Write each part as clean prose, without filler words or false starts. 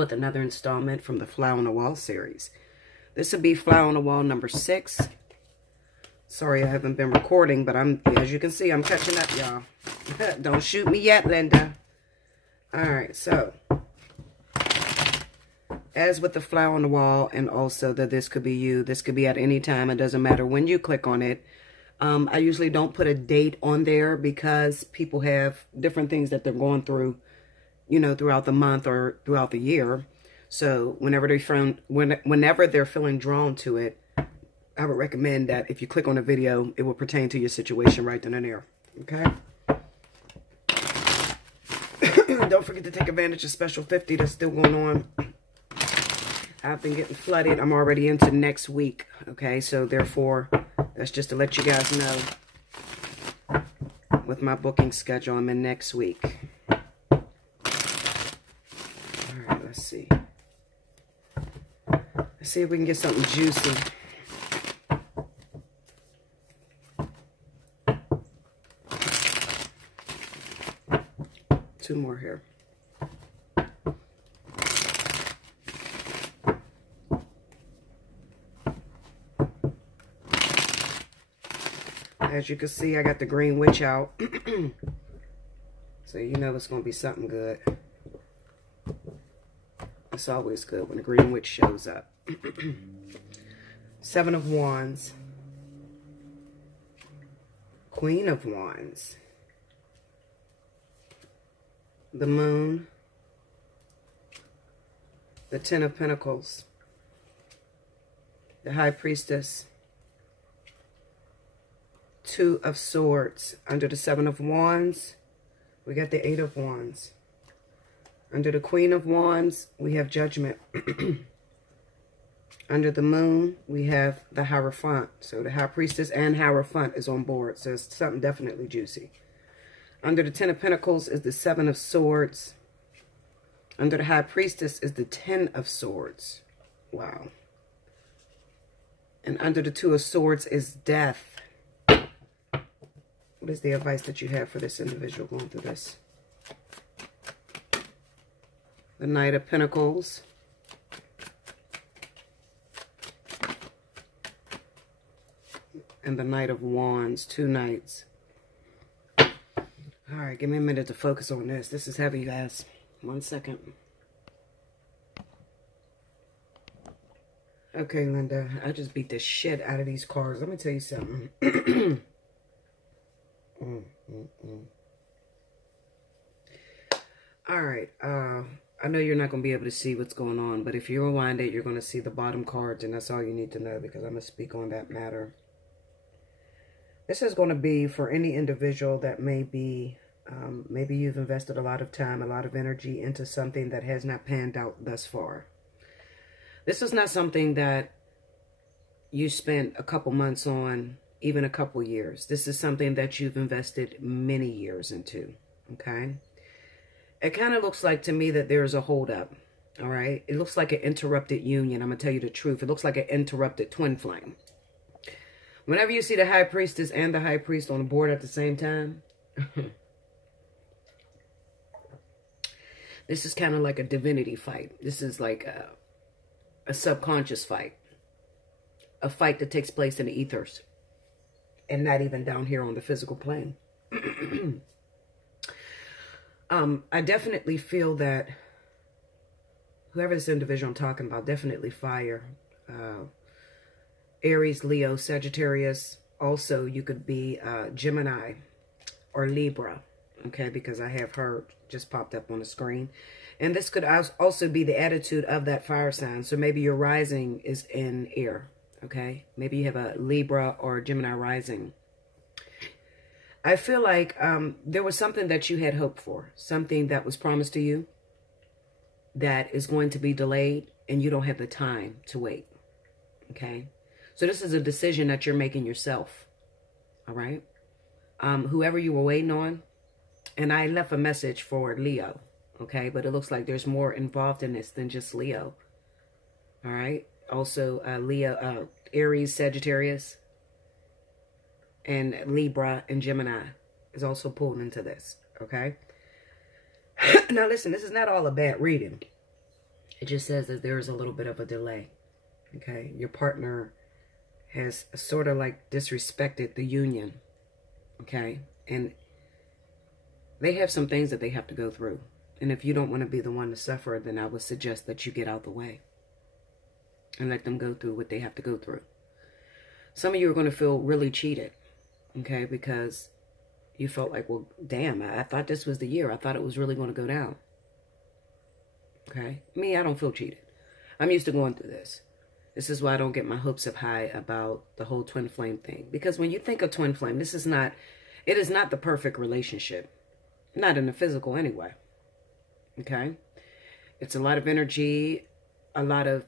with another installment from the Fly on the Wall series. This will be Fly on the Wall number 6. Sorry I haven't been recording, but as you can see, I'm catching up, y'all. Don't shoot me yet, Linda. Alright, so as with the Fly on the Wall, and also that this could be you, this could be at any time. It doesn't matter when you click on it. I usually don't put a date on there because people have different things that they're going through, you know, throughout the month or throughout the year. So whenever they're feeling drawn to it, I would recommend that if you click on the video, it will pertain to your situation right then and there. Okay? Don't forget to take advantage of Special 50 that's still going on. I've been getting flooded. I'm already into next week. Okay? So therefore, that's just to let you guys know with my booking schedule, I'm in next week. Let's see. Let's see if we can get something juicy. Two more here. As you can see, I got the Green Witch out. So you know it's going to be something good. It's always good when the Green Witch shows up. 7 of Wands. Queen of Wands. The Moon. The 10 of Pentacles. The High Priestess. 2 of Swords. Under the 7 of Wands, we got the 8 of Wands. Under the Queen of Wands, we have Judgment. Under the Moon, we have the Hierophant. So the High Priestess and Hierophant is on board. So it's something definitely juicy. Under the 10 of Pentacles is the 7 of Swords. Under the High Priestess is the 10 of Swords. Wow. And under the 2 of Swords is Death. What is the advice that you have for this individual going through this? The Knight of Pentacles. And the Knight of Wands. 2 knights. Alright, give me a minute to focus on this. This is heavy, guys. 1 second. Okay, Linda. I just beat the shit out of these cards. Let me tell you something. Alright, I know you're not going to be able to see what's going on, but if you rewind it, you're going to see the bottom cards, and that's all you need to know because I'm going to speak on that matter. This is going to be for any individual that may be, maybe you've invested a lot of time, a lot of energy into something that has not panned out thus far. This is not something that you spent a couple months on, even a couple years. This is something that you've invested many years into, okay? It kind of looks like to me that there's a holdup, all right? It looks like an interrupted union. I'm going to tell you the truth. It looks like an interrupted twin flame. Whenever you see the High Priestess and the High Priest on the board at the same time, this is kind of like a divinity fight. This is like a subconscious fight. A fight that takes place in the ethers. And not even down here on the physical plane. I definitely feel that whoever this individual I'm talking about, definitely fire. Aries, Leo, Sagittarius. Also, you could be Gemini or Libra. Okay, because I have her just popped up on the screen. And this could also be the attitude of that fire sign. So maybe your rising is in air. Okay, maybe you have a Libra or Gemini rising. I feel like there was something that you had hoped for, something that was promised to you that is going to be delayed and you don't have the time to wait. Okay, so this is a decision that you're making yourself. All right, whoever you were waiting on, and I left a message for Leo. Okay, but it looks like there's more involved in this than just Leo. All right. Also, Leo, Aries, Sagittarius, and Libra and Gemini is also pulled into this, okay? Now, listen, this is not all a bad reading. It just says that there is a little bit of a delay. Okay, your partner has sort of like disrespected the union. Okay, and they have some things that they have to go through. And if you don't want to be the one to suffer, then I would suggest that you get out the way and let them go through what they have to go through. Some of you are going to feel really cheated, okay, because you felt like, well, damn, I thought this was the year. I thought it was really going to go down. Okay, me, I don't feel cheated. I'm used to going through this. This is why I don't get my hopes up high about the whole twin flame thing. Because when you think of twin flame, it is not the perfect relationship. Not in the physical anyway. Okay? It's a lot of energy, a lot of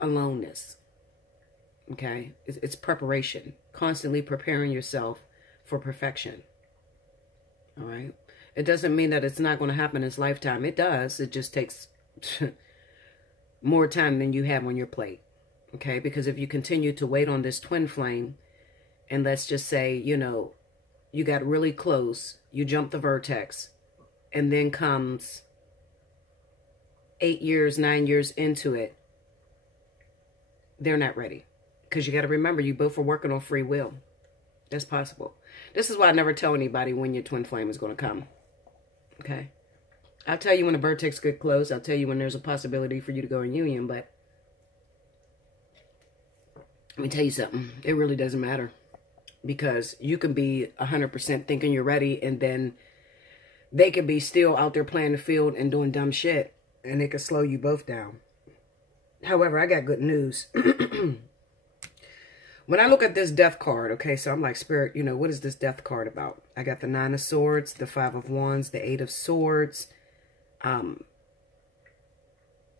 aloneness. Okay? It's preparation. Constantly preparing yourself for perfection. All right? It doesn't mean that it's not going to happen in this lifetime. It does. It just takes more time than you have on your plate. Okay? Because if you continue to wait on this twin flame, and let's just say, you know, you got really close, you jumped the vertex, and then comes 8 years, 9 years into it, they're not ready. Because you got to remember, you both are working on free will. That's possible. This is why I never tell anybody when your twin flame is going to come. Okay? I'll tell you when the vertex get close. I'll tell you when there's a possibility for you to go in union. But let me tell you something. It really doesn't matter. Because you can be 100% thinking you're ready, and then they could be still out there playing the field and doing dumb shit, and it could slow you both down. However, I got good news. When I look at this death card, okay, so I'm like, Spirit, you know, what is this death card about? I got the 9 of Swords, the 5 of Wands, the 8 of Swords, and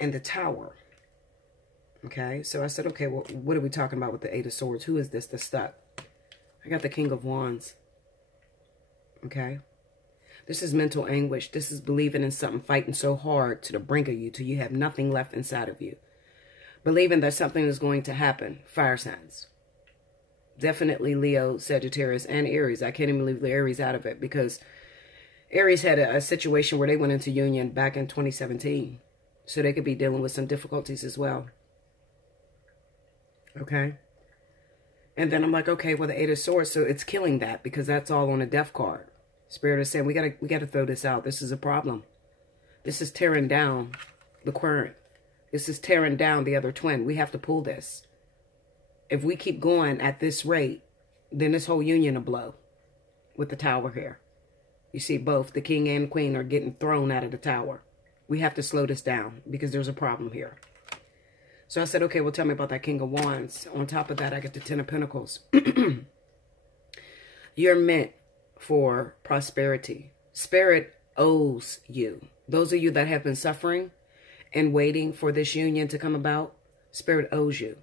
the Tower. Okay, so I said, okay, well, what are we talking about with the 8 of Swords? Who is this that's stuck? I got the King of Wands. Okay. This is mental anguish. This is believing in something, fighting so hard to the brink of you till you have nothing left inside of you. Believing that something is going to happen. Fire signs. Definitely Leo, Sagittarius, and Aries. I can't even leave the Aries out of it because Aries had a situation where they went into union back in 2017. So they could be dealing with some difficulties as well. Okay. And then I'm like, okay, well, the 8 of Swords, so it's killing that because that's all on a death card. Spirit is saying, we gotta throw this out. This is a problem. This is tearing down the querent. This is tearing down the other twin. We have to pull this. If we keep going at this rate, then this whole union will blow with the Tower here. You see, both the King and Queen are getting thrown out of the Tower. We have to slow this down because there's a problem here. So I said, okay, well, tell me about that King of Wands. On top of that, I get the 10 of Pentacles. You're meant for prosperity. Spirit owes you. Those of you that have been suffering and waiting for this union to come about, Spirit owes you.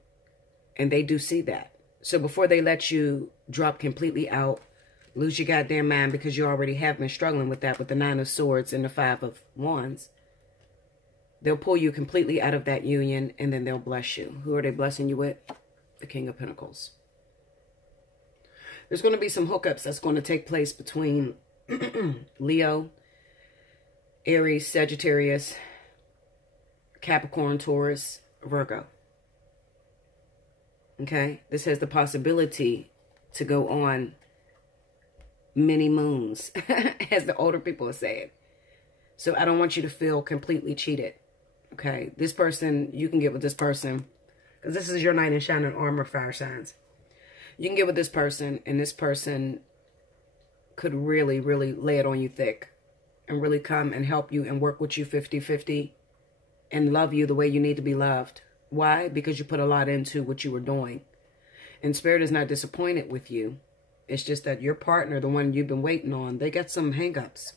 And they do see that. So before they let you drop completely out, lose your goddamn mind because you already have been struggling with that with the 9 of Swords and the 5 of Wands, they'll pull you completely out of that union, and then they'll bless you. Who are they blessing you with? The King of Pentacles. There's going to be some hookups that's going to take place between Leo, Aries, Sagittarius, Capricorn, Taurus, Virgo. Okay? This has the possibility to go on many moons, as the older people are saying. So I don't want you to feel completely cheated. Okay, this person, you can get with this person, because this is your knight in shining armor, fire signs. You can get with this person, and this person could really, really lay it on you thick and really come and help you and work with you 50-50 and love you the way you need to be loved. Why? Because you put a lot into what you were doing. And Spirit is not disappointed with you. It's just that your partner, the one you've been waiting on, they got some hang-ups.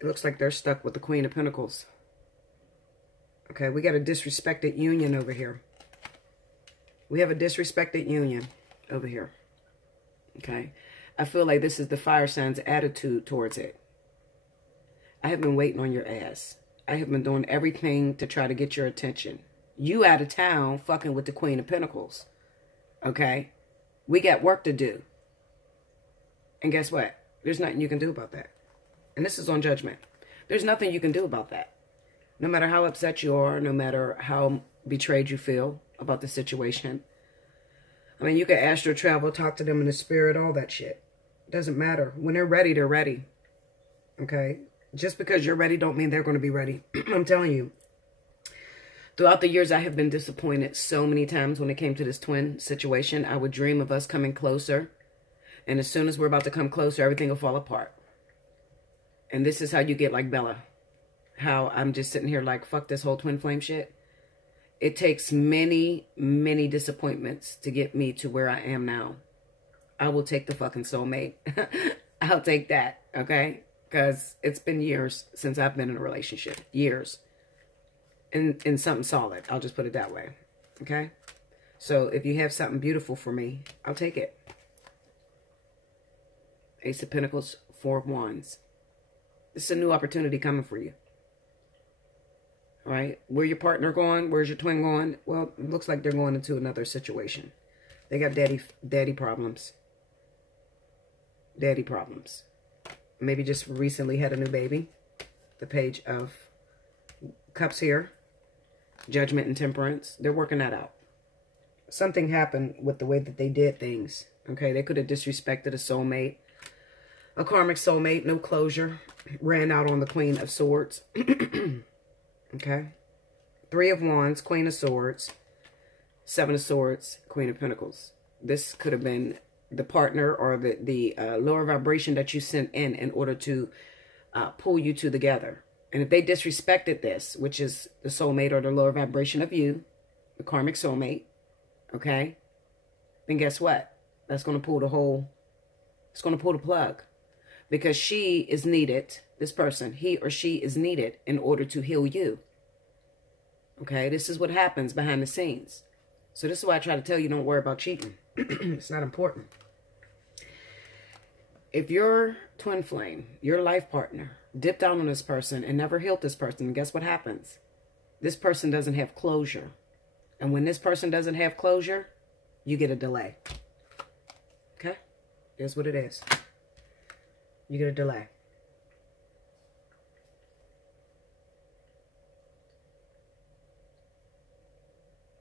It looks like they're stuck with the Queen of Pentacles. Okay, we got a disrespected union over here. We have a disrespected union over here. Okay. I feel like this is the fire sign's attitude towards it. I have been waiting on your ass. I have been doing everything to try to get your attention. You out of town fucking with the Queen of Pentacles. Okay. We got work to do. And guess what? There's nothing you can do about that. And this is on Judgment. There's nothing you can do about that. No matter how upset you are, no matter how betrayed you feel about the situation. I mean, you can astral travel, talk to them in the spirit, all that shit. Doesn't matter. When they're ready, they're ready. Okay? Just because you're ready don't mean they're going to be ready. I'm telling you. Throughout the years, I have been disappointed so many times when it came to this twin situation. I would dream of us coming closer. And as soon as we're about to come closer, everything will fall apart. And this is how you get like Bella. How I'm just sitting here like, fuck this whole twin flame shit. It takes many, many disappointments to get me to where I am now. I will take the fucking soulmate. I'll take that, okay? Because it's been years since I've been in a relationship. Years. In something solid. I'll just put it that way. Okay? So if you have something beautiful for me, I'll take it. Ace of Pentacles, Four of Wands. This is a new opportunity coming for you. All right? Where your partner going? Where's your twin going? Well, it looks like they're going into another situation. They got daddy problems. Daddy problems. Maybe just recently had a new baby. The Page of Cups here. Judgment and Temperance. They're working that out. Something happened with the way that they did things. Okay, they could have disrespected a soulmate. A karmic soulmate. No closure. Ran out on the Queen of Swords. Okay. Three of Wands. Queen of Swords. Seven of Swords. Queen of Pentacles. This could have been the partner or the lower vibration that you sent in order to pull you two together. And if they disrespected this, which is the soulmate or the lower vibration of you, the karmic soulmate, okay, then guess what? That's going to pull the whole, it's going to pull the plug. Because she is needed, this person, he or she is needed in order to heal you. Okay, this is what happens behind the scenes. So this is why I try to tell you, don't worry about cheating. It's not important. If your twin flame, your life partner, dipped out on this person and never healed this person, guess what happens? This person doesn't have closure. And when this person doesn't have closure, you get a delay. Okay? Here's what it is. You get a delay.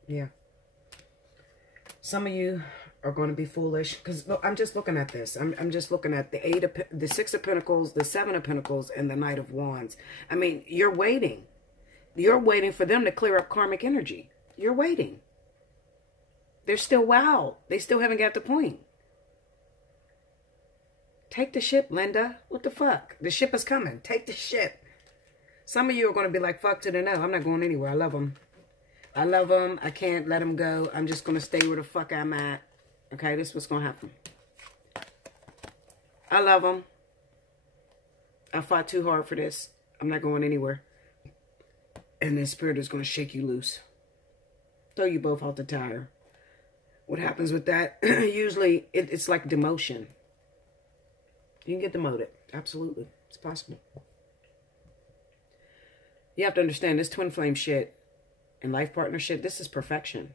Yeah. Some of you are going to be foolish because I'm just looking at this. I'm just looking at the Six of Pentacles, the Seven of Pentacles, and the Knight of Wands. I mean, you're waiting. You're waiting for them to clear up karmic energy. You're waiting. They're still wild. They still haven't got the point. Take the ship, Linda. What the fuck? The ship is coming. Take the ship. Some of you are going to be like, fuck to the no. I'm not going anywhere. I love them. I love them. I can't let them go. I'm just going to stay where the fuck I'm at. Okay, this is what's going to happen. I love them. I fought too hard for this. I'm not going anywhere. And then Spirit is going to shake you loose. Throw you both out the tire. What happens with that? Usually, it's like demotion. You can get demoted. Absolutely. It's possible. You have to understand this twin flame shit and life partnership, this is perfection.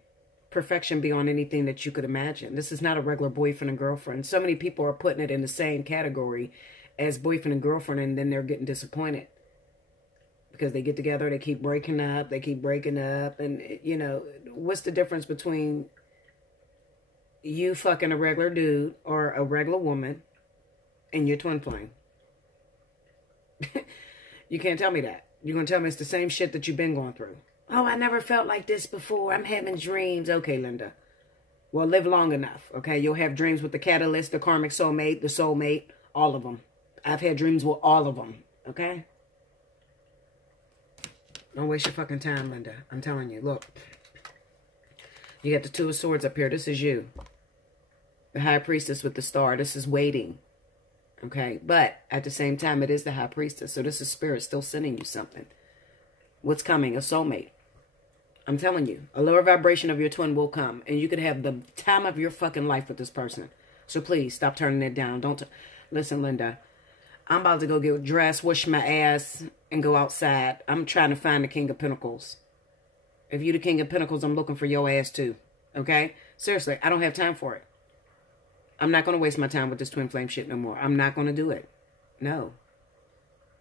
Perfection beyond anything that you could imagine. This is not a regular boyfriend and girlfriend. So many people are putting it in the same category as boyfriend and girlfriend, and then they're getting disappointed. Because they get together, they keep breaking up, and, you know, what's the difference between you fucking a regular dude or a regular woman and your twin flame? You can't tell me that. You're going to tell me it's the same shit that you've been going through. Oh, I never felt like this before. I'm having dreams. Okay, Linda. Well, live long enough, okay? You'll have dreams with the catalyst, the karmic soulmate, the soulmate, all of them. I've had dreams with all of them, okay? Don't waste your fucking time, Linda. I'm telling you. Look. You got the Two of Swords up here. This is you. The High Priestess with the star. This is waiting. Okay? But at the same time, it is the High Priestess. So this is Spirit still sending you something. What's coming? A soulmate. I'm telling you. A lower vibration of your twin will come. And you could have the time of your fucking life with this person. So please, stop turning it down. Don't. Listen, Linda. I'm about to go get dressed, wash my ass, and go outside. I'm trying to find the King of Pentacles. If you the King of Pentacles, I'm looking for your ass too. Okay? Seriously, I don't have time for it. I'm not going to waste my time with this twin flame shit no more. I'm not going to do it. No.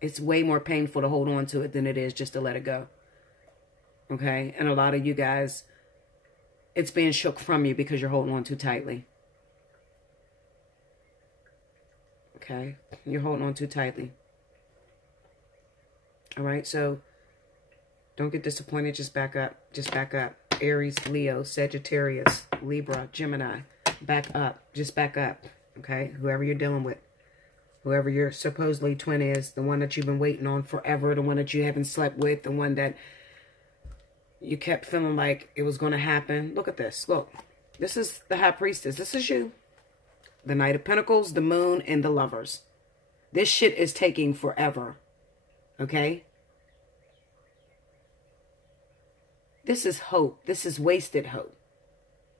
It's way more painful to hold on to it than it is just to let it go. Okay? And a lot of you guys, it's being shook from you because you're holding on too tightly. Okay? You're holding on too tightly. All right? So don't get disappointed. Just back up. Just back up. Aries, Leo, Sagittarius, Libra, Gemini. Back up. Just back up. Okay? Whoever you're dealing with. Whoever your supposedly twin is. The one that you've been waiting on forever. The one that you haven't slept with. The one that you kept feeling like it was going to happen. Look at this. Look. This is the High Priestess. This is you. The Knight of Pentacles, the Moon, and the Lovers. This shit is taking forever. Okay? This is hope. This is wasted hope.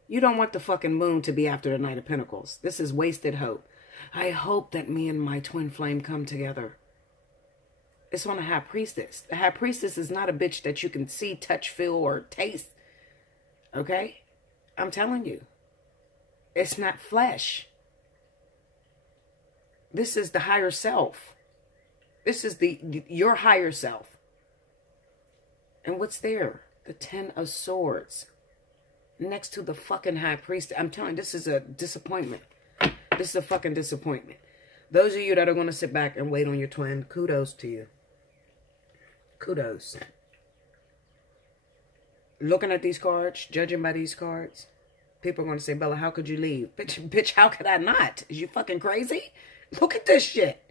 You don't want the fucking Moon to be after the Knight of Pentacles. This is wasted hope. I hope that me and my twin flame come together. It's on the High Priestess. The High Priestess is not a bitch that you can see, touch, feel, or taste. Okay? I'm telling you. It's not flesh. This is the higher self. This is your higher self. And what's there? The Ten of Swords. Next to the fucking High Priest. I'm telling you, this is a disappointment. This is a fucking disappointment. Those of you that are going to sit back and wait on your twin, kudos to you. Kudos. Looking at these cards, judging by these cards, people are going to say, Bella, how could you leave? Bitch, how could I not? Is you fucking crazy? Look at this shit.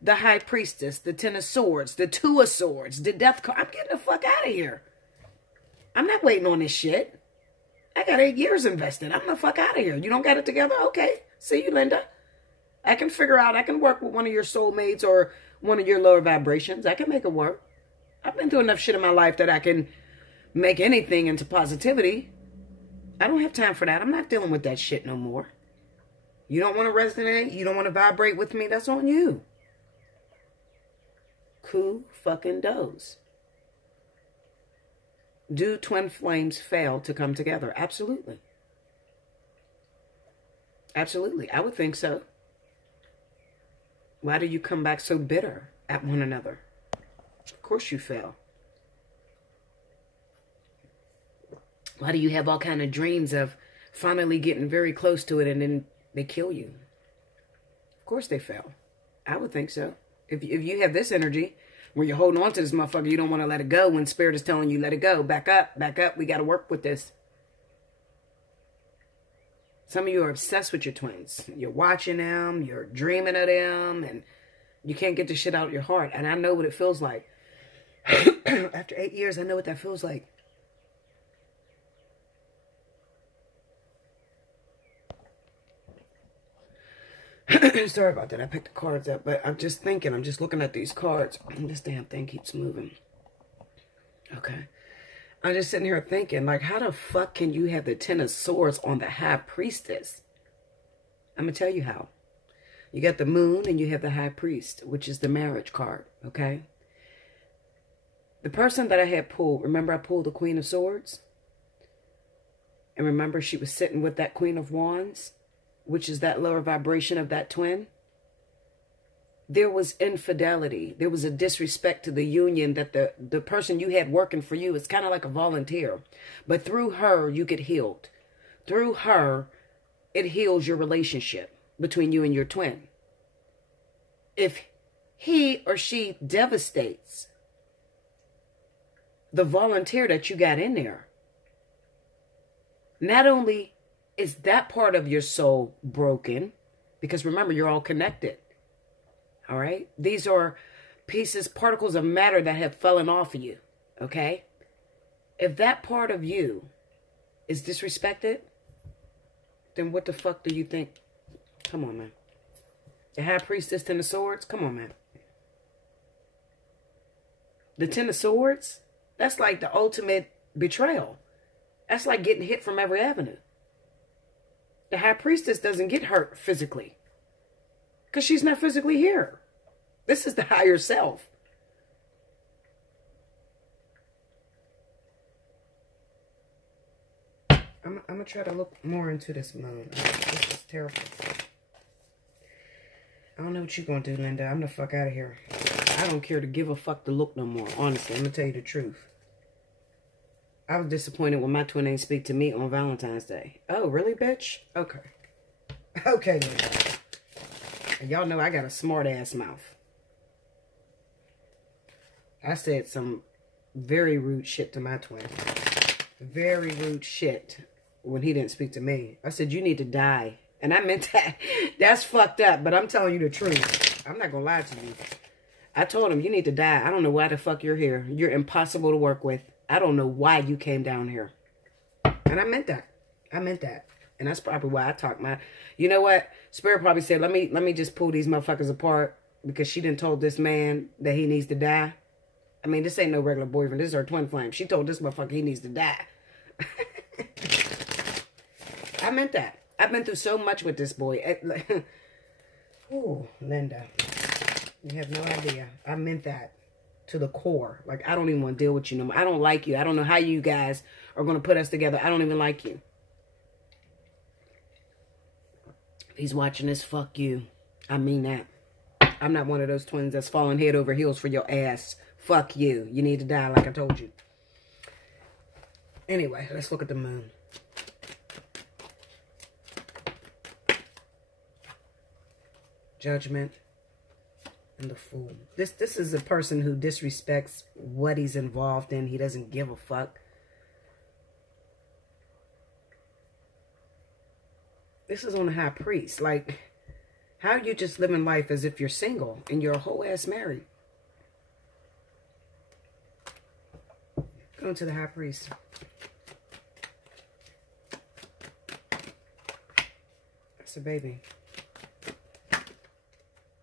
The High Priestess, the Ten of Swords, the Two of Swords, the Death card. I'm getting the fuck out of here. I'm not waiting on this shit. I got 8 years invested. I'm the fuck out of here. You don't got it together? Okay. See you, Linda. I can figure out. I can work with one of your soulmates or one of your lower vibrations. I can make it work. I've been through enough shit in my life that I can make anything into positivity. I don't have time for that. I'm not dealing with that shit no more. You don't want to resonate? You don't want to vibrate with me? That's on you. Cool fucking does. Do twin flames fail to come together? Absolutely. Absolutely. I would think so. Why do you come back so bitter at one another? Of course you fail. Why do you have all kind of dreams of finally getting very close to it and then they kill you? Of course they fail. I would think so. If you have this energy where you're holding on to this motherfucker, you don't want to let it go when Spirit is telling you, let it go. Back up, we got to work with this. Some of you are obsessed with your twins. You're watching them, you're dreaming of them, and you can't get the shit out of your heart. And I know what it feels like. After 8 years, I know what that feels like. Sorry about that. I picked the cards up, but I'm just thinking. I'm just looking at these cards. This damn thing keeps moving. Okay. I'm just sitting here thinking, like, how the fuck can you have the Ten of Swords on the High Priestess? I'm going to tell you how. You got the Moon and you have the High Priest, which is the marriage card, okay? The person that I had pulled, remember I pulled the Queen of Swords? And remember she was sitting with that Queen of Wands, which is that lower vibration of that twin? There was infidelity. There was a disrespect to the union that the person you had working for you is kind of like a volunteer. But through her, you get healed. Through her, it heals your relationship between you and your twin. If he or she devastates the volunteer that you got in there, not only is that part of your soul broken, because remember, you're all connected. All right? These are pieces, particles of matter that have fallen off of you. Okay? If that part of you is disrespected, then what the fuck do you think? Come on, man. The High Priestess, Ten of Swords? Come on, man. The Ten of Swords? That's like the ultimate betrayal. That's like getting hit from every avenue. The High Priestess doesn't get hurt physically, because she's not physically here. This is the higher self. I'm going to try to look more into this Moon. This is terrible. I don't know what you're going to do, Linda. I'm the fuck out of here. I don't care to give a fuck to look no more. Honestly, I'm going to tell you the truth. I was disappointed when my twin ain't speak to me on Valentine's Day. Oh, really, bitch? Okay. Okay, Linda. And y'all know I got a smart-ass mouth. I said some very rude shit to my twin. Very rude shit when he didn't speak to me. I said, you need to die. And I meant that. That's fucked up, but I'm telling you the truth. I'm not going to lie to you. I told him, you need to die. I don't know why the fuck you're here. You're impossible to work with. I don't know why you came down here. And I meant that. I meant that. And that's probably why I talked my... You know what? Spirit probably said, let me just pull these motherfuckers apart because she done told this man that he needs to die. I mean, this ain't no regular boyfriend. This is her twin flame. She told this motherfucker he needs to die. I meant that. I've been through so much with this boy. Ooh, Linda. You have no idea. I meant that to the core. Like, I don't even want to deal with you no more. I don't like you. I don't know how you guys are going to put us together. I don't even like you. If he's watching this, fuck you. I mean that. I'm not one of those twins that's falling head over heels for your ass. Fuck you. You need to die like I told you. Anyway, let's look at the moon. Judgment and the Fool. This is a person who disrespects what he's involved in. He doesn't give a fuck. This is on the High Priest. Like, how are you just living life as if you're single and you're a whole ass married? Going to the High Priest. That's a baby.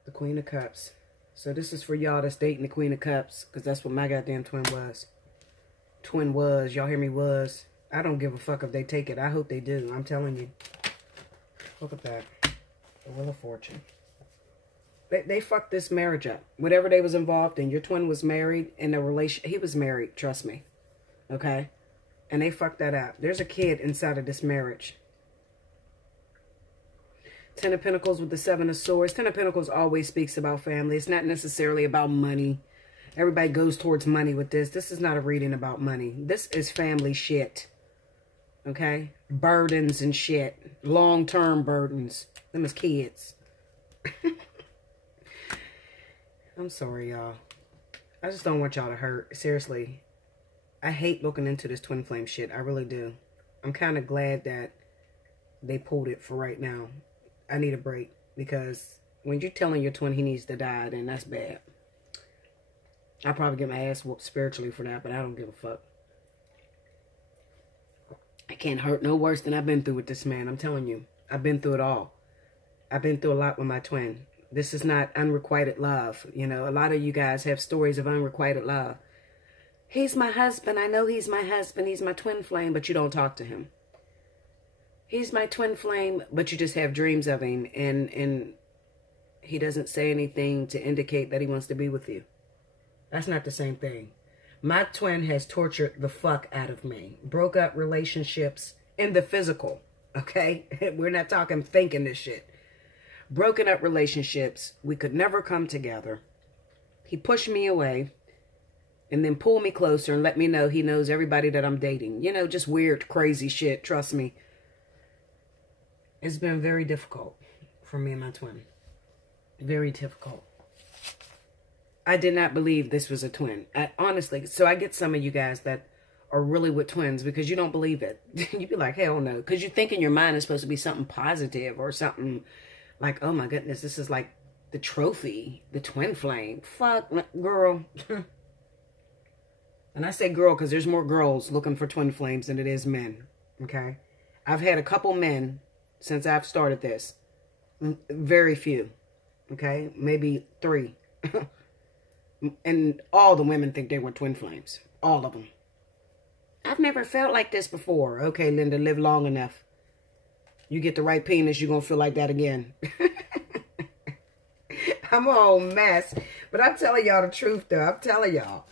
The Queen of Cups. So this is for y'all that's dating the Queen of Cups, because that's what my goddamn twin was. Twin was. Y'all hear me? Was. I don't give a fuck if they take it. I hope they do. I'm telling you. Look at that. The Wheel of Fortune. They fucked this marriage up. Whatever they was involved in. Your twin was married in a relation. He was married. Trust me. Okay? And they fucked that up. There's a kid inside of this marriage. Ten of Pentacles with the Seven of Swords. Ten of Pentacles always speaks about family. It's not necessarily about money. Everybody goes towards money with this. This is not a reading about money. This is family shit. Okay? Burdens and shit. Long-term burdens. Them as kids. I'm sorry, y'all. I just don't want y'all to hurt. Seriously. I hate looking into this twin flame shit. I really do. I'm kind of glad that they pulled it for right now. I need a break, because when you're telling your twin he needs to die, then that's bad. I'll probably get my ass whooped spiritually for that, but I don't give a fuck. I can't hurt no worse than I've been through with this man. I'm telling you. I've been through it all. I've been through a lot with my twin. This is not unrequited love. You know, a lot of you guys have stories of unrequited love. He's my husband. I know he's my husband. He's my twin flame, but you don't talk to him. He's my twin flame, but you just have dreams of him, and he doesn't say anything to indicate that he wants to be with you. That's not the same thing. My twin has tortured the fuck out of me. Broke up relationships in the physical, okay? We're not talking thinking this shit. Broken up relationships. We could never come together. He pushed me away and then pulled me closer and let me know he knows everybody that I'm dating. You know, just weird, crazy shit. Trust me. It's been very difficult for me and my twin. Very difficult. I did not believe this was a twin. Honestly, so I get some of you guys that are really with twins because you don't believe it. You'd be like, hell no. Because you think in your mind it's supposed to be something positive or something like, oh my goodness, this is like the trophy, the twin flame. Fuck, girl. And I say girl because there's more girls looking for twin flames than it is men. Okay? I've had a couple men since I've started this. Very few. Okay? Maybe 3. And all the women think they were twin flames. All of them. I've never felt like this before. Okay, Linda, live long enough. You get the right penis, you're going to feel like that again. I'm a whole mess. But I'm telling y'all the truth, though. I'm telling y'all.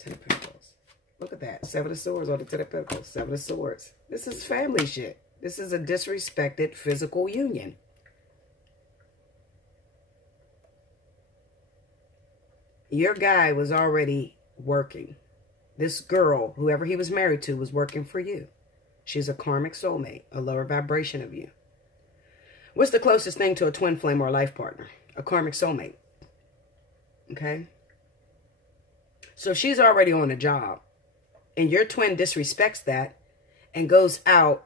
Ten of Pentacles. Look at that. 7 of Swords on the Ten of Pentacles. 7 of Swords. This is family shit. This is a disrespected physical union. Your guy was already working. This girl, whoever he was married to, was working for you. She's a karmic soulmate, a lower vibration of you. What's the closest thing to a twin flame or a life partner? A karmic soulmate. Okay? So she's already on a job. And your twin disrespects that and goes out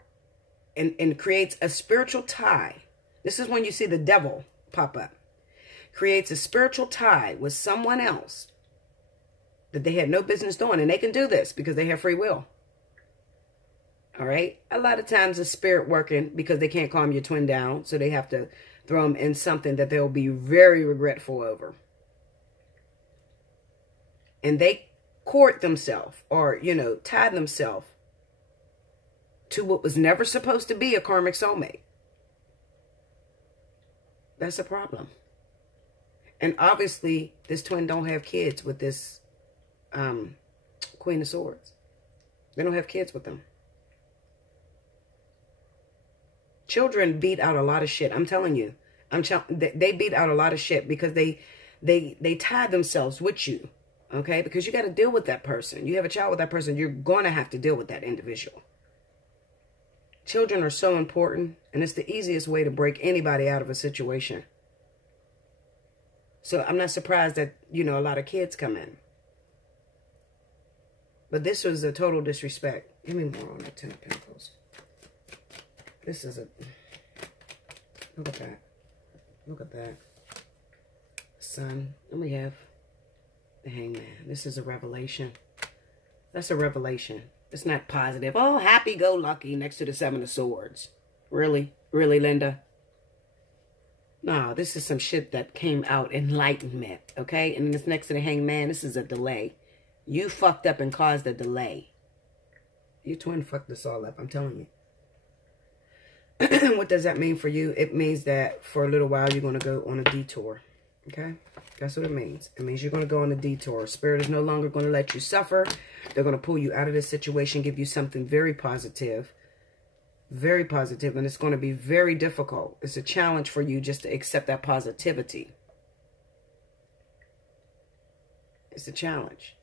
and creates a spiritual tie. This is when you see the devil pop up. Creates a spiritual tie with someone else that they had no business doing. And they can do this because they have free will. All right? A lot of times it's spirit working because they can't calm your twin down. So they have to throw them in something that they'll be very regretful over. And they court themselves or, you know, tie themselves to what was never supposed to be a karmic soulmate. That's a problem. And obviously, this twin don't have kids with this Queen of Swords. They don't have kids with them. Children beat out a lot of shit. I'm telling you. They beat out a lot of shit because they tie themselves with you. Okay? Because you got to deal with that person. You have a child with that person. You're going to have to deal with that individual. Children are so important. And it's the easiest way to break anybody out of a situation. So I'm not surprised that, you know, a lot of kids come in. But this was a total disrespect. Give me more on that 10 of Pentacles. This is a... Look at that. Look at that. Sun. And we have the Hangman. This is a revelation. That's a revelation. It's not positive. Oh, happy-go-lucky next to the 7 of Swords. Really? Really, Linda? No, this is some shit that came out. Enlightenment. Okay? And this next to the Hangman, this is a delay. You fucked up and caused a delay. Your twin fucked this all up. I'm telling you. What does that mean for you? It means that for a little while you're going to go on a detour. Okay? That's what it means. It means you're going to go on a detour. Spirit is no longer going to let you suffer. They're going to pull you out of this situation, give you something very positive. Very positive. And it's going to be very difficult. It's a challenge for you just to accept that positivity. It's a challenge.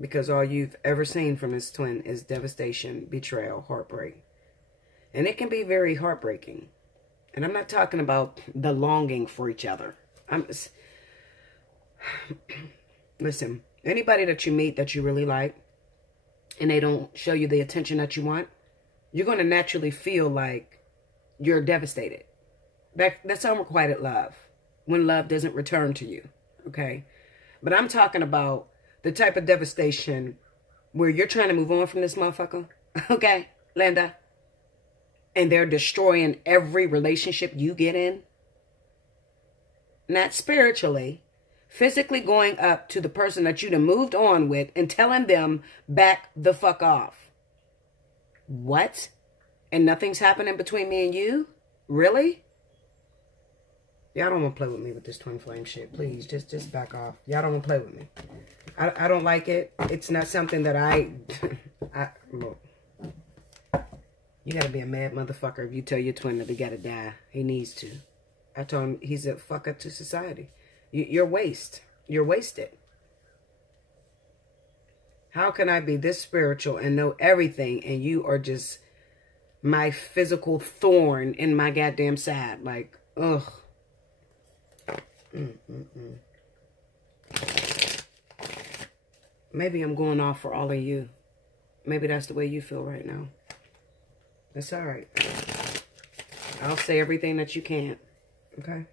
Because all you've ever seen from this twin is devastation, betrayal, heartbreak. And it can be very heartbreaking. And I'm not talking about the longing for each other. Listen, anybody that you meet that you really like, and they don't show you the attention that you want, you're going to naturally feel like you're devastated. That's unrequited love. When love doesn't return to you. Okay? But I'm talking about the type of devastation where you're trying to move on from this motherfucker. Okay, Linda? And they're destroying every relationship you get in. Not spiritually. Physically going up to the person that you done moved on with and telling them back the fuck off. What? And nothing's happening between me and you? Really? Y'all don't want to play with me with this twin flame shit. Please, just back off. Y'all don't want to play with me. I don't like it. It's not something that look. You got to be a mad motherfucker if you tell your twin that he got to die. He needs to. I told him he's a fucker to society. You're waste. You're wasted. How can I be this spiritual and know everything and you are just my physical thorn in my goddamn side? Like, ugh. Maybe I'm going off for all of you. Maybe that's the way you feel right now. That's all right. I'll say everything that you can't. Okay?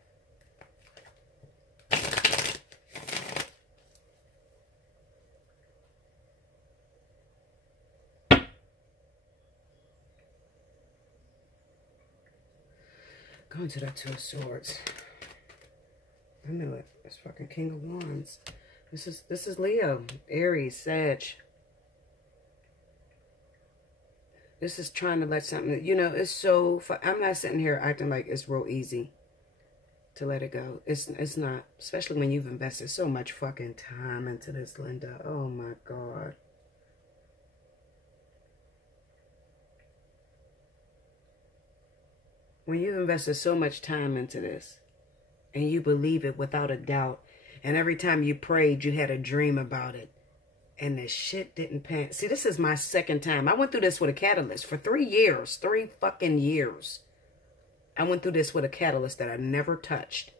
Going to that 2 of Swords. I knew it. It's fucking King of Wands. This is Leo, Aries, Sag. This is trying to let something, you know, it's so, I'm not sitting here acting like it's real easy to let it go. It's not, especially when you've invested so much fucking time into this, Linda. Oh my God. When you've invested so much time into this, and you believe it without a doubt. And every time you prayed, you had a dream about it. And the shit didn't pan. See, this is my second time. I went through this with a catalyst for 3 years. 3 fucking years. I went through this with a catalyst that I never touched.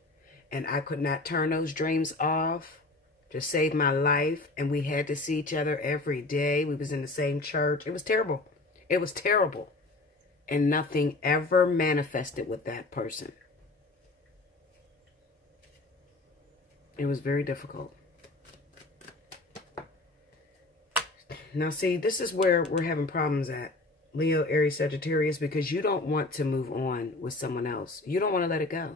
And I could not turn those dreams off to save my life. And we had to see each other every day. We was in the same church. It was terrible. It was terrible. And nothing ever manifested with that person. It was very difficult. Now, see, this is where we're having problems at, Leo, Aries, Sagittarius, because you don't want to move on with someone else. You don't want to let it go.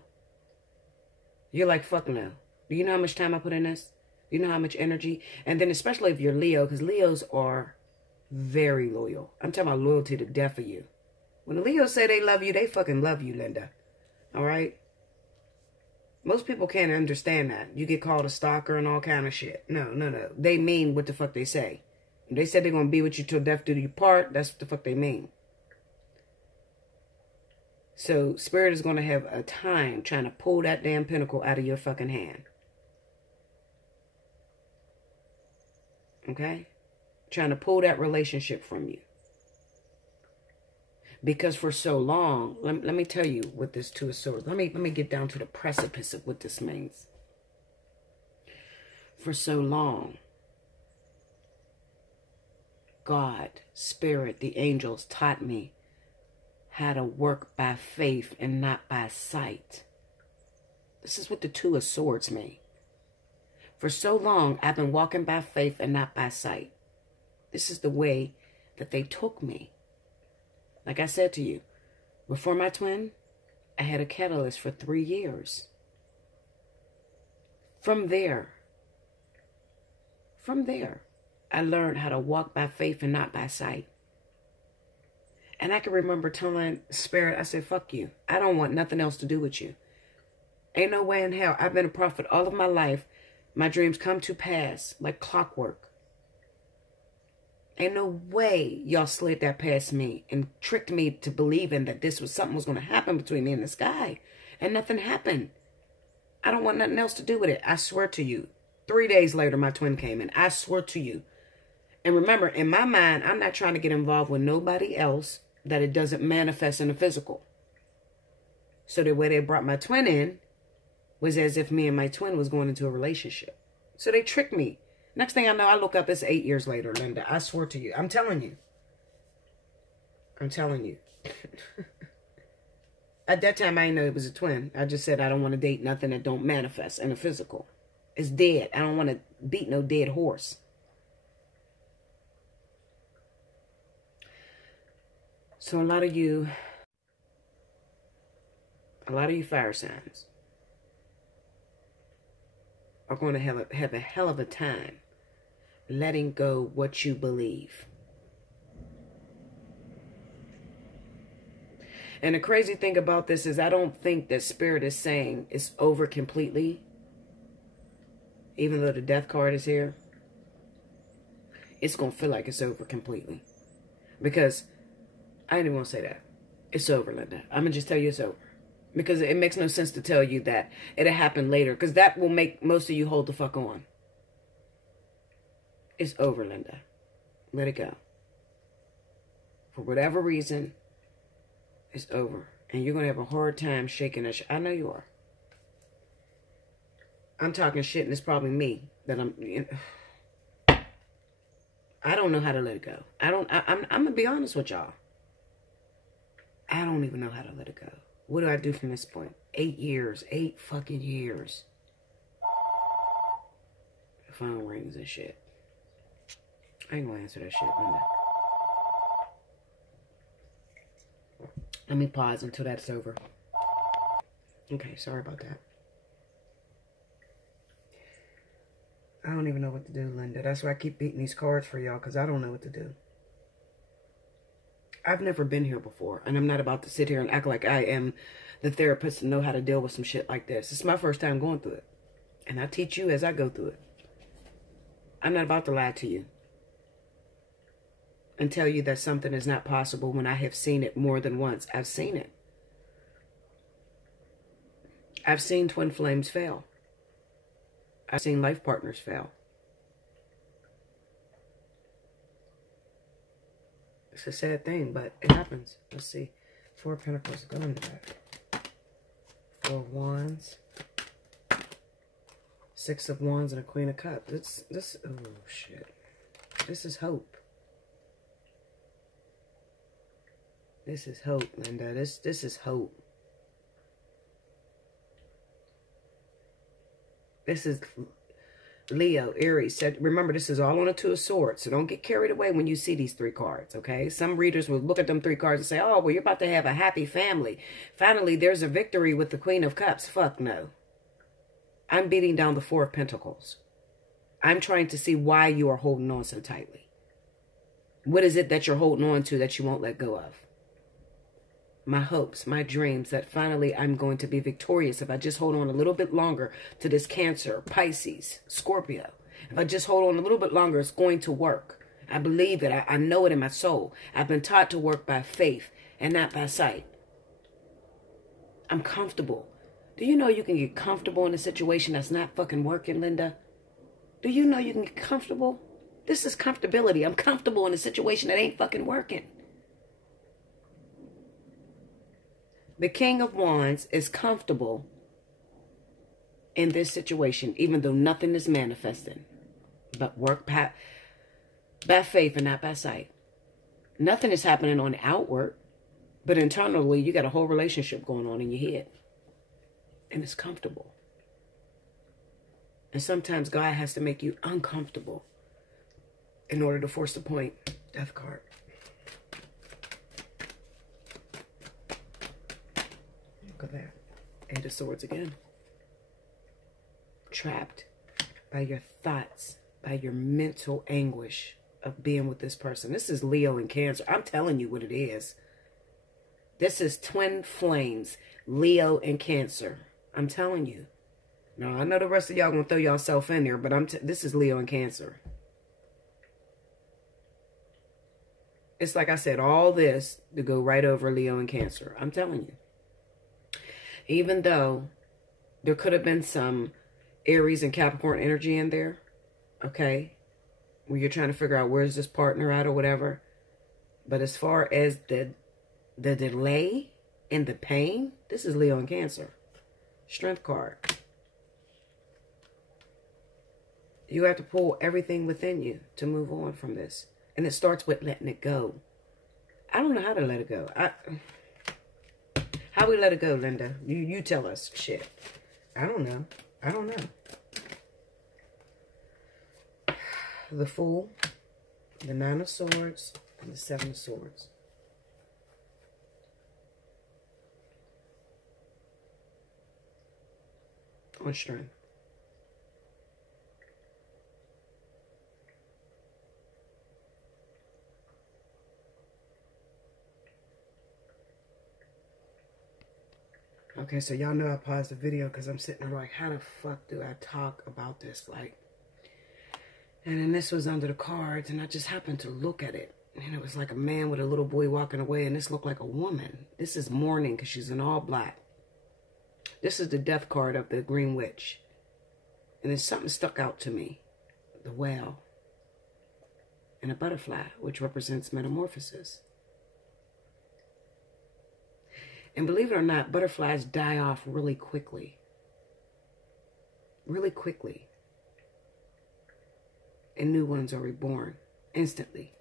You're like, fuck no. Do you know how much time I put in this? Do you know how much energy? And then especially if you're Leo, because Leos are very loyal. I'm talking about loyalty to death for you. When the Leos say they love you, they fucking love you, Linda. All right? Most people can't understand that. You get called a stalker and all kind of shit. No. They mean what the fuck they say. If they said they're going to be with you till death do you part, that's what the fuck they mean. So Spirit is going to have a time trying to pull that damn pinnacle out of your fucking hand. Okay? Trying to pull that relationship from you. Because for so long, let me tell you what this Two of Swords, let me get down to the precipice of what this means. For so long, God, Spirit, the angels taught me how to work by faith and not by sight. This is what the Two of Swords mean. For so long, I've been walking by faith and not by sight. This is the way that they took me. Like I said to you, before my twin, I had a catalyst for 3 years. From there, I learned how to walk by faith and not by sight. And I can remember telling Spirit, I said, fuck you. I don't want nothing else to do with you. Ain't no way in hell. I've been a prophet all of my life. My dreams come to pass like clockwork. Ain't no way y'all slid that past me and tricked me to believing that this was something was going to happen between me and this guy. And nothing happened. I don't want nothing else to do with it. I swear to you. 3 days later, my twin came in. I swear to you. And remember, in my mind, I'm not trying to get involved with nobody else that it doesn't manifest in the physical. So the way they brought my twin in was as if me and my twin was going into a relationship. So they tricked me. Next thing I know, I look up, it's 8 years later, Linda. I swear to you. I'm telling you. I'm telling you. At that time, I didn't know it was a twin. I just said I don't want to date nothing that don't manifest in the physical. It's dead. I don't want to beat no dead horse. So a lot of you fire signs are going to have a hell of a time letting go what you believe. And the crazy thing about this is I don't think that Spirit is saying it's over completely. Even though the death card is here, it's going to feel like it's over completely. Because I didn't even want to say that. It's over, Linda. I'm going to just tell you it's over. Because it makes no sense to tell you that it'll happen later. Because that will make most of you hold the fuck on. It's over, Linda. Let it go. For whatever reason, it's over. And you're going to have a hard time shaking that shit. I know you are. I'm talking shit and it's probably me. That I don't know how to let it go. I'm going to be honest with y'all. I don't even know how to let it go. What do I do from this point? 8 years. 8 fucking years. The phone rings and shit. I ain't gonna answer that shit, Linda. Let me pause until that's over. Okay, sorry about that. I don't even know what to do, Linda. That's why I keep beating these cards for y'all, because I don't know what to do. I've never been here before, and I'm not about to sit here and act like I am the therapist and know how to deal with some shit like this. It's my first time going through it, and I teach you as I go through it. I'm not about to lie to you and tell you that something is not possible when I have seen it more than once. I've seen it. I've seen twin flames fail. I've seen life partners fail. It's a sad thing, but it happens. Let's see. 4 of Pentacles. Go into that. 4 of Wands. 6 of Wands and a Queen of Cups. Oh, shit. This is hope. This is hope, Linda. This is hope. This is Leo, Aries. Remember, this is all on a 2 of Swords. So don't get carried away when you see these 3 cards, okay? Some readers will look at them 3 cards and say, oh, well, you're about to have a happy family. Finally, there's a victory with the Queen of Cups. Fuck no. I'm beating down the 4 of Pentacles. I'm trying to see why you are holding on so tightly. What is it that you're holding on to that you won't let go of? My hopes, my dreams that finally I'm going to be victorious if I just hold on a little bit longer to this Cancer, Pisces, Scorpio. If I just hold on a little bit longer, it's going to work. I believe it. I know it in my soul. I've been taught to work by faith and not by sight. I'm comfortable. Do you know you can get comfortable in a situation that's not fucking working, Linda? Do you know you can get comfortable? This is comfortability. I'm comfortable in a situation that ain't fucking working. The King of Wands is comfortable in this situation, even though nothing is manifesting. But work by faith and not by sight. Nothing is happening on the outward, but internally you got a whole relationship going on in your head. And it's comfortable. And sometimes God has to make you uncomfortable in order to force the point. Death card. Look at that. 8 of Swords again. Trapped by your thoughts, by your mental anguish of being with this person. This is Leo and Cancer. I'm telling you what it is. This is twin flames, Leo and Cancer. I'm telling you. Now, I know the rest of y'all gonna throw yourself in there, but this is Leo and Cancer. It's like I said, all this to go right over Leo and Cancer. I'm telling you. Even though there could have been some Aries and Capricorn energy in there, okay, where you're trying to figure out where's this partner at or whatever. But as far as the delay and the pain, this is Leo and Cancer. Strength card. You have to pull everything within you to move on from this. And it starts with letting it go. I don't know how to let it go. How we let it go, Linda? You tell us. Shit. I don't know. I don't know. The Fool, the 9 of Swords, and the 7 of Swords. On strength. Okay, so y'all know I paused the video because I'm sitting there like, how the fuck do I talk about this? Like, and then this was under the cards, and I just happened to look at it. And it was like a man with a little boy walking away, and this looked like a woman. This is mourning because she's in all black. This is the death card of the Green Witch. And then something stuck out to me. The whale. And a butterfly, which represents metamorphosis. And believe it or not, butterflies die off really quickly. Really quickly. And new ones are reborn instantly.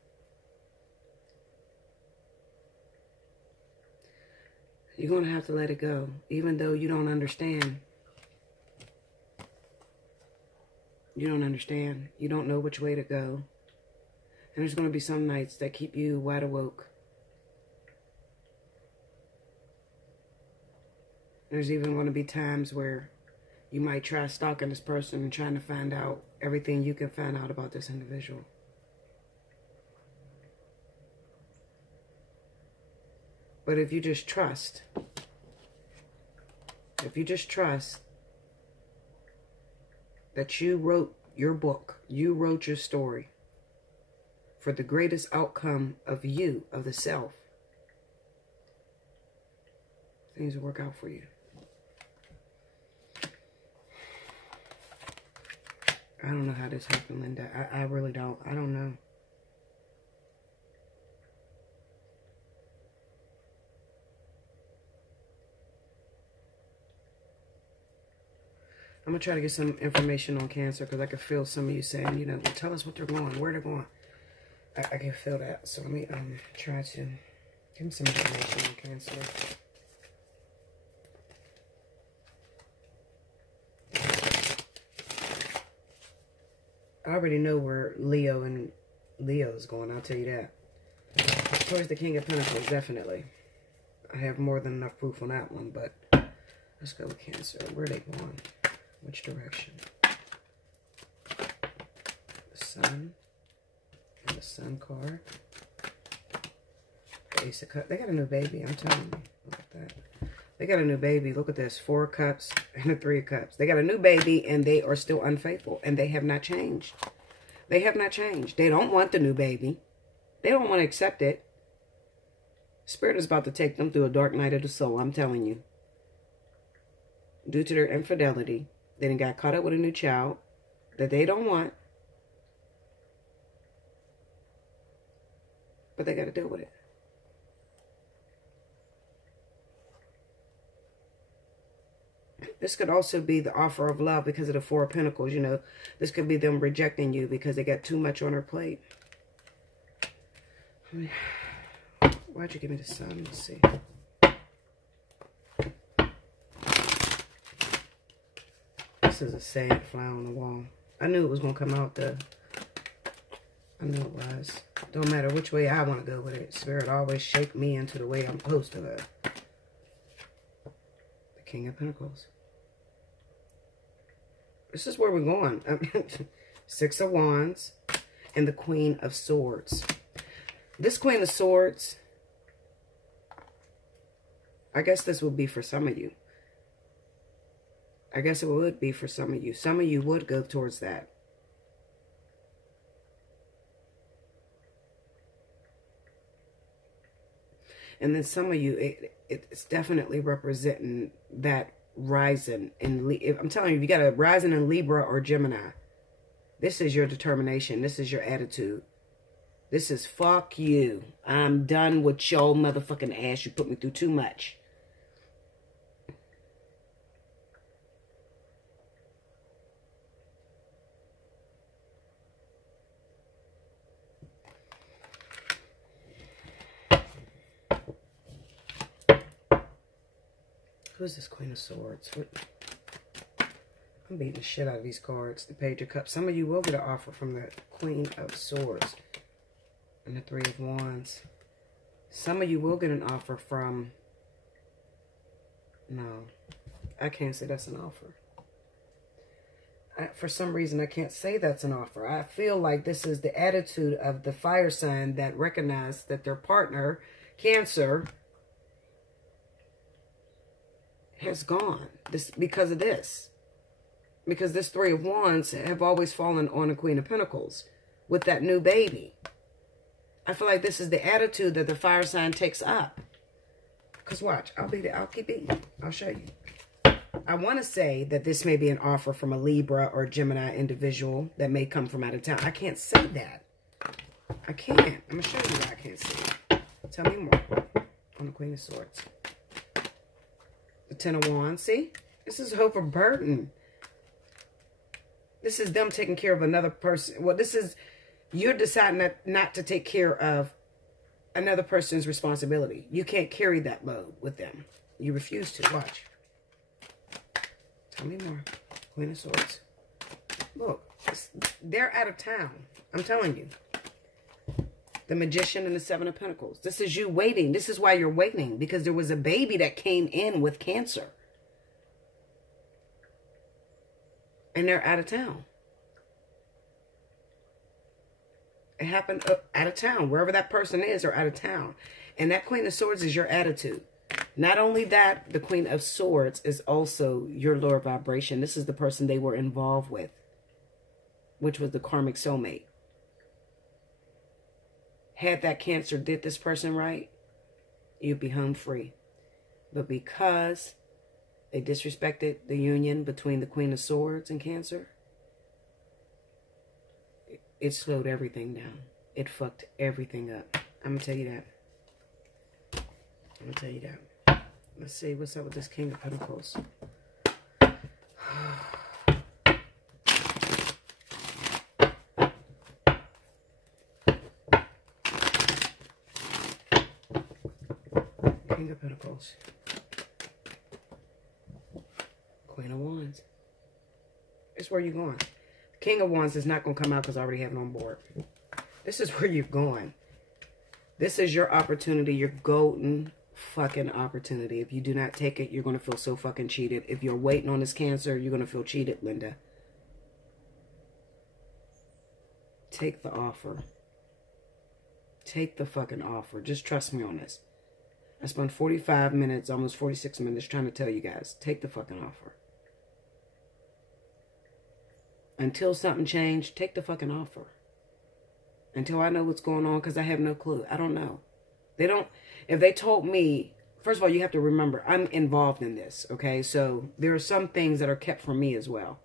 You're going to have to let it go, even though you don't understand. You don't understand. You don't know which way to go. And there's going to be some nights that keep you wide awake. There's even going to be times where you might try stalking this person and trying to find out everything you can find out about this individual. But if you just trust, that you wrote your book, you wrote your story for the greatest outcome of you, of the self, things will work out for you. I don't know how this happened, Linda. I really don't. I don't know. I'm going to try to get some information on Cancer because I can feel some of you saying, you know, well, tell us what they're going, where they're going. I can feel that. So let me try to give me some information on Cancer. I already know where Leo is going, I'll tell you that. Towards the King of Pentacles, definitely. I have more than enough proof on that one, but let's go with Cancer. Where are they going? Which direction? The Sun. And the Sun card. The Ace of Cups. They got a new baby, I'm telling you. Look at that. They got a new baby. Look at this. 4 of Cups and a 3 of Cups. They got a new baby and they are still unfaithful. And they have not changed. They have not changed. They don't want the new baby. They don't want to accept it. Spirit is about to take them through a dark night of the soul. I'm telling you. Due to their infidelity. They done got caught up with a new child that they don't want. But they got to deal with it. This could also be the offer of love because of the 4 of Pentacles. You know, this could be them rejecting you because they got too much on their plate. Why'd you give me the Sun? Let's see. This is a sad fly on the wall. I knew it was going to come out, though. I knew it was. Don't matter which way I want to go with it. Spirit always shake me into the way I'm supposed to go. The King of Pentacles. This is where we're going. 6 of Wands and the Queen of Swords. This Queen of Swords, I guess this would be for some of you. I guess it would be for some of you. Some of you would go towards that. And then some of you, it's definitely representing that rising. I'm telling you, you got a rising in Libra or Gemini. This is your determination. This is your attitude. This is fuck you. I'm done with your motherfucking ass. You put me through too much. Who's this Queen of Swords? I'm beating the shit out of these cards. The Page of Cups. Some of you will get an offer from the Queen of Swords. And the 3 of Wands. Some of you will get an offer from... No. I can't say that's an offer. For some reason, I can't say that's an offer. I feel like this is the attitude of the fire sign that recognize that their partner, Cancer, has gone because of this. Because this 3 of Wands have always fallen on the Queen of Pentacles with that new baby. I feel like this is the attitude that the fire sign takes up. Because watch, I'll keep beating. I'll show you. I want to say that this may be an offer from a Libra or Gemini individual that may come from out of town. I can't say that. I can't. I'm going to show you why I can't say it. Tell me more on the Queen of Swords. The 10 of Wands. See? This is hope of burden. This is them taking care of another person. Well, this is you're deciding not to take care of another person's responsibility. You can't carry that load with them. You refuse to. Watch. Tell me more. Queen of Swords. Look. They're out of town. I'm telling you. The Magician and the 7 of Pentacles. This is you waiting. This is why you're waiting. Because there was a baby that came in with cancer. And they're out of town. It happened out of town. Wherever that person is, they're out of town. And that Queen of Swords is your attitude. Not only that, the Queen of Swords is also your lower vibration. This is the person they were involved with. Which was the karmic soulmate. Had that Cancer did this person right, you'd be home free. But because they disrespected the union between the Queen of Swords and Cancer, it slowed everything down. It fucked everything up. I'm going to tell you that. I'm going to tell you that. Let's see. What's up with this King of Pentacles? King of Pentacles. Queen of Wands. It's where you're going. King of Wands is not going to come out because I already have it on board. This is where you're going. This is your opportunity, your golden fucking opportunity. If you do not take it, you're going to feel so fucking cheated. If you're waiting on this Cancer, you're going to feel cheated, Linda. Take the offer. Take the fucking offer. Just trust me on this. I spent 45 minutes, almost 46 minutes trying to tell you guys. Take the fucking offer. Until something changed, take the fucking offer. Until I know what's going on, because I have no clue. I don't know. They don't, if they told me, first of all, you have to remember, I'm involved in this, okay? So there are some things that are kept from me as well.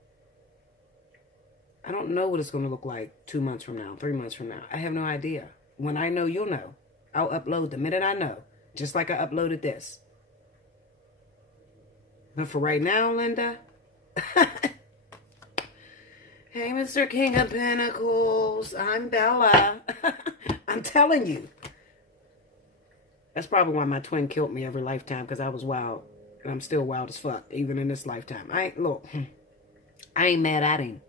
I don't know what it's going to look like 2 months from now, 3 months from now. I have no idea. When I know, you'll know. I'll upload the minute I know. Just like I uploaded this. But for right now, Linda. Hey, Mr. King of Pentacles. I'm Bella. I'm telling you. That's probably why my twin killed me every lifetime. Because I was wild. And I'm still wild as fuck. Even in this lifetime. Look. I ain't mad at him.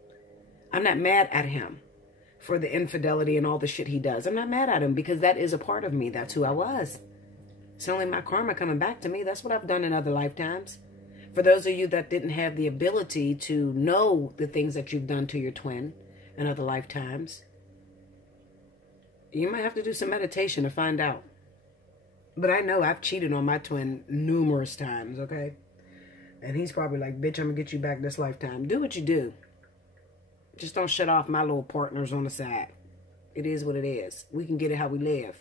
I'm not mad at him. For the infidelity and all the shit he does. I'm not mad at him. Because that is a part of me. That's who I was. It's only my karma coming back to me. That's what I've done in other lifetimes. For those of you that didn't have the ability to know the things that you've done to your twin in other lifetimes, you might have to do some meditation to find out. But I know I've cheated on my twin numerous times, okay? And he's probably like, bitch, I'm going to get you back this lifetime. Do what you do. Just don't shut off my little partners on the side. It is what it is. We can get it how we live.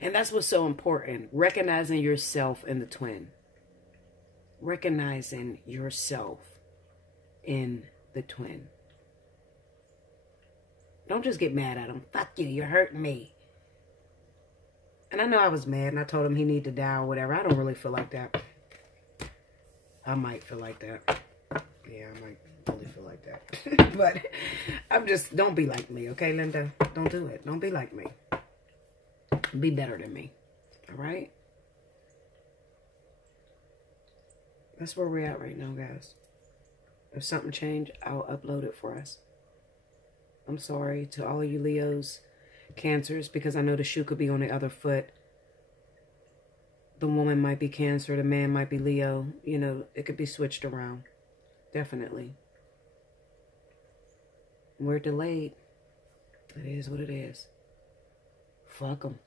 And that's what's so important. Recognizing yourself in the twin. Recognizing yourself in the twin. Don't just get mad at him. Fuck you, you're hurting me. And I know I was mad and I told him he needed to die or whatever. I don't really feel like that. I might feel like that. Yeah, I might really feel like that. But I'm just, don't be like me, okay, Linda? Don't do it. Don't be like me. Be better than me. All right? That's where we're at right now, guys. If something changed, I'll upload it for us. I'm sorry to all of you Leos, Cancers, because I know the shoe could be on the other foot. The woman might be Cancer, the man might be Leo. You know, it could be switched around. Definitely. We're delayed. It is what it is. Fuck them.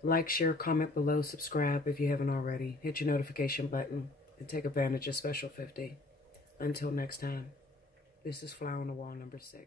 Like, share, comment below, subscribe if you haven't already. Hit your notification button and take advantage of Special 50. Until next time, this is Fly on the Wall number 6.